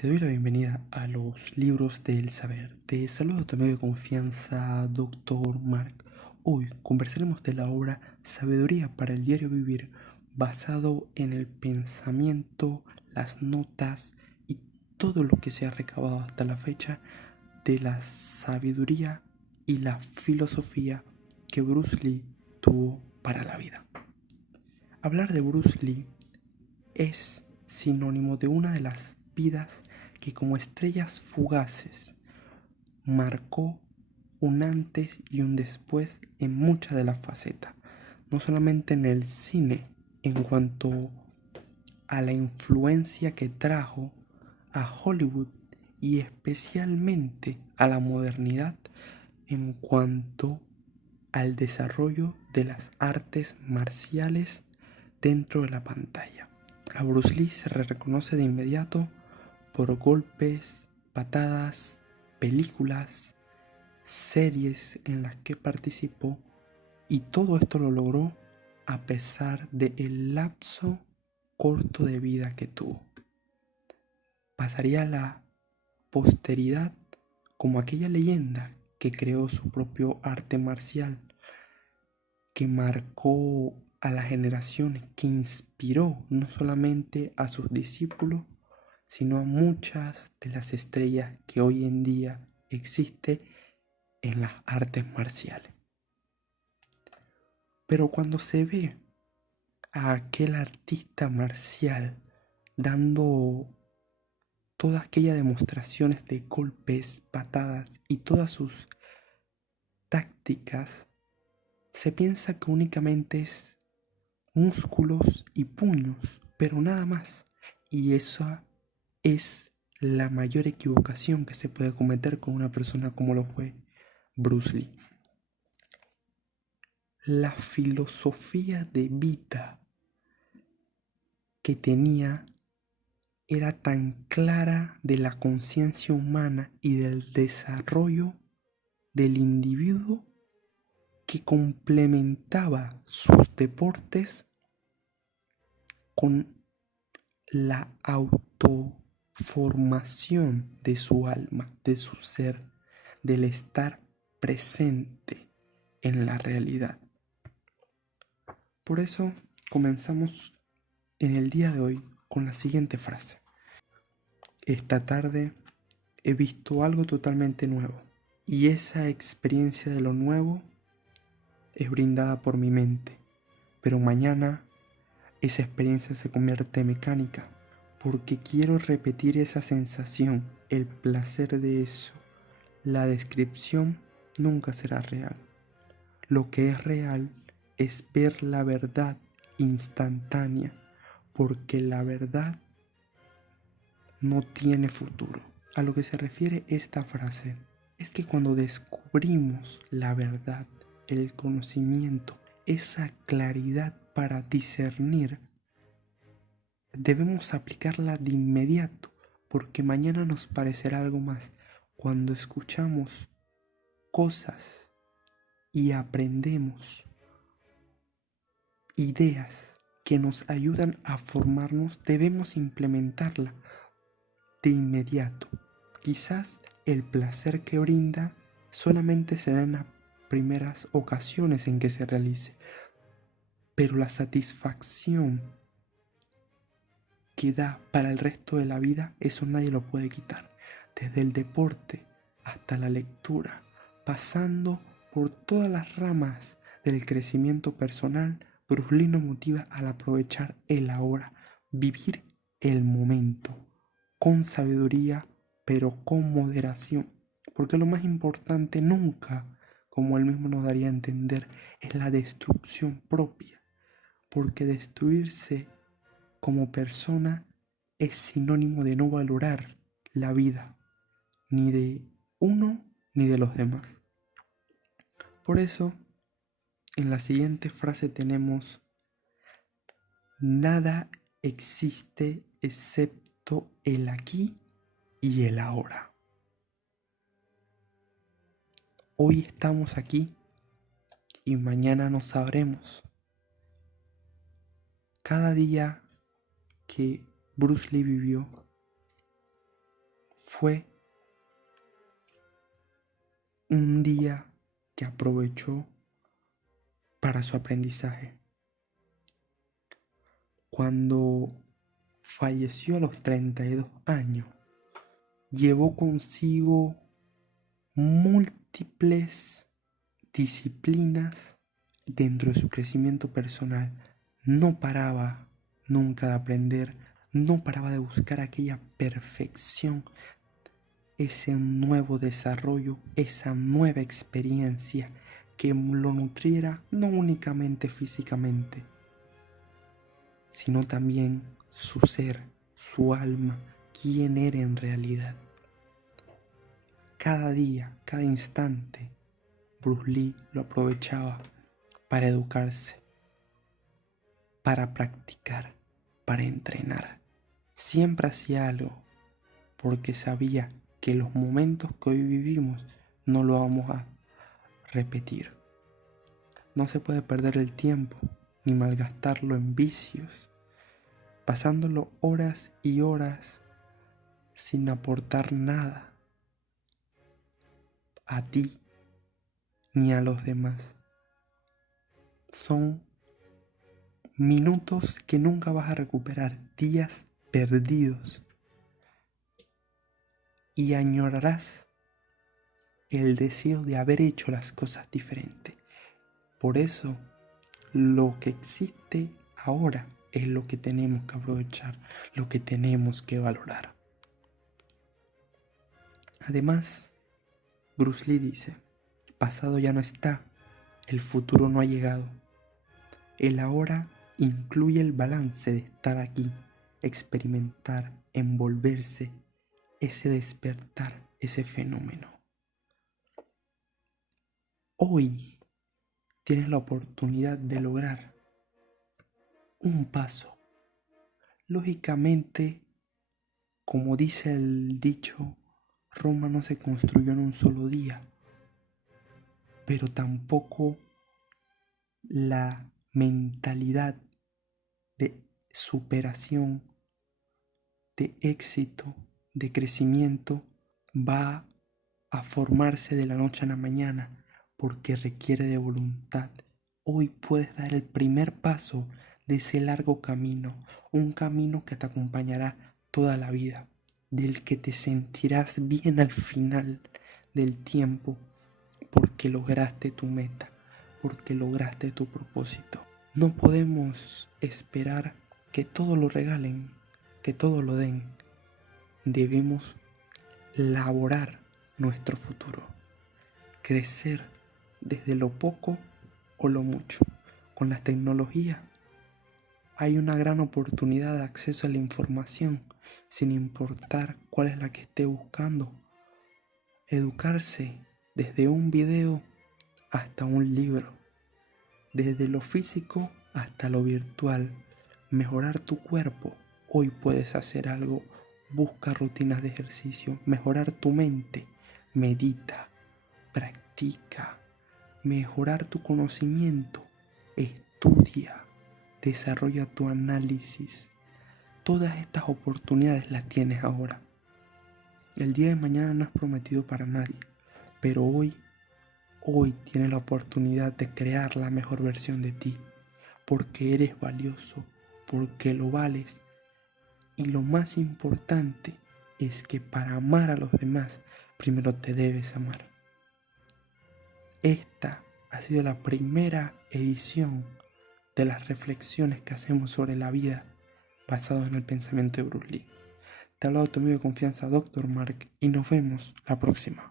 Te doy la bienvenida a los libros del saber. Te saludo tu amigo de confianza, Dr. Mark. Hoy conversaremos de la obra Sabiduría para el diario vivir, basado en el pensamiento, las notas y todo lo que se ha recabado hasta la fecha de la sabiduría y la filosofía que Bruce Lee tuvo para la vida. Hablar de Bruce Lee es sinónimo de una de las vidas que como estrellas fugaces marcó un antes y un después en muchas de las facetas, no solamente en el cine, en cuanto a la influencia que trajo a Hollywood y especialmente a la modernidad en cuanto al desarrollo de las artes marciales dentro de la pantalla. A Bruce Lee se le reconoce de inmediato por golpes, patadas, películas, series en las que participó, y todo esto lo logró a pesar del lapso corto de vida que tuvo. Pasaría a la posteridad como aquella leyenda que creó su propio arte marcial, que marcó a las generaciones, que inspiró no solamente a sus discípulos, sino a muchas de las estrellas que hoy en día existen en las artes marciales. Pero cuando se ve a aquel artista marcial dando todas aquellas demostraciones de golpes, patadas y todas sus tácticas, se piensa que únicamente es músculos y puños, pero nada más. Y esa es la mayor equivocación que se puede cometer con una persona como lo fue Bruce Lee. La filosofía de vida que tenía era tan clara de la conciencia humana y del desarrollo del individuo, que complementaba sus deportes con la autoformación de su alma, de su ser, del estar presente en la realidad. Por eso comenzamos en el día de hoy con la siguiente frase. Esta tarde he visto algo totalmente nuevo, y esa experiencia de lo nuevo es brindada por mi mente, pero mañana esa experiencia se convierte en mecánica, porque quiero repetir esa sensación, el placer de eso. La descripción nunca será real. Lo que es real es ver la verdad instantánea, porque la verdad no tiene futuro. A lo que se refiere esta frase es que cuando descubrimos la verdad, el conocimiento, esa claridad para discernir, debemos aplicarla de inmediato, porque mañana nos parecerá algo más. Cuando escuchamos cosas y aprendemos ideas que nos ayudan a formarnos, debemos implementarla de inmediato. Quizás el placer que brinda solamente será en las primeras ocasiones en que se realice, pero la satisfacción que da para el resto de la vida, eso nadie lo puede quitar. Desde el deporte hasta la lectura, pasando por todas las ramas del crecimiento personal, Bruce Lee nos motiva al aprovechar el ahora, vivir el momento, con sabiduría, pero con moderación. Porque lo más importante nunca, como él mismo nos daría a entender, es la destrucción propia. Porque destruirse como persona es sinónimo de no valorar la vida, ni de uno ni de los demás. Por eso, en la siguiente frase tenemos: nada existe excepto el aquí y el ahora. Hoy estamos aquí y mañana no sabremos. Cada día que Bruce Lee vivió fue un día que aprovechó para su aprendizaje. Cuando falleció a los 32 años, llevó consigo múltiples disciplinas dentro de su crecimiento personal. No paraba nunca de aprender, no paraba de buscar aquella perfección, ese nuevo desarrollo, esa nueva experiencia que lo nutriera no únicamente físicamente, sino también su ser, su alma, quién era en realidad. Cada día, cada instante, Bruce Lee lo aprovechaba para educarse, para practicar, para entrenar. Siempre hacía algo porque sabía que los momentos que hoy vivimos no lo vamos a repetir. No se puede perder el tiempo ni malgastarlo en vicios, pasándolo horas y horas sin aportar nada a ti ni a los demás. Son minutos que nunca vas a recuperar, días perdidos, y añorarás el deseo de haber hecho las cosas diferentes. Por eso, lo que existe ahora es lo que tenemos que aprovechar, lo que tenemos que valorar. Además, Bruce Lee dice: el pasado ya no está, el futuro no ha llegado. El ahora incluye el balance de estar aquí, experimentar, envolverse, ese despertar, ese fenómeno. Hoy tienes la oportunidad de lograr un paso. Lógicamente, como dice el dicho, Roma no se construyó en un solo día, pero tampoco la mentalidad de superación, de éxito, de crecimiento va a formarse de la noche a la mañana, porque requiere de voluntad. Hoy puedes dar el primer paso de ese largo camino, un camino que te acompañará toda la vida, del que te sentirás bien al final del tiempo, porque lograste tu meta, porque lograste tu propósito. No podemos esperar que todo lo regalen, que todo lo den. Debemos laborar nuestro futuro, crecer desde lo poco o lo mucho. Con las tecnologías hay una gran oportunidad de acceso a la información, sin importar cuál es la que esté buscando. Educarse desde un video hasta un libro, desde lo físico hasta lo virtual. Mejorar tu cuerpo, hoy puedes hacer algo. Busca rutinas de ejercicio. Mejorar tu mente, medita, practica. Mejorar tu conocimiento, estudia, desarrolla tu análisis. Todas estas oportunidades las tienes ahora. El día de mañana no es prometido para nadie, pero hoy tienes la oportunidad de crear la mejor versión de ti, porque eres valioso, porque lo vales. Y lo más importante es que para amar a los demás, primero te debes amar. Esta ha sido la primera edición de las reflexiones que hacemos sobre la vida basado en el pensamiento de Bruce Lee. Te ha hablado tu amigo de confianza, Dr. Mark, y nos vemos la próxima.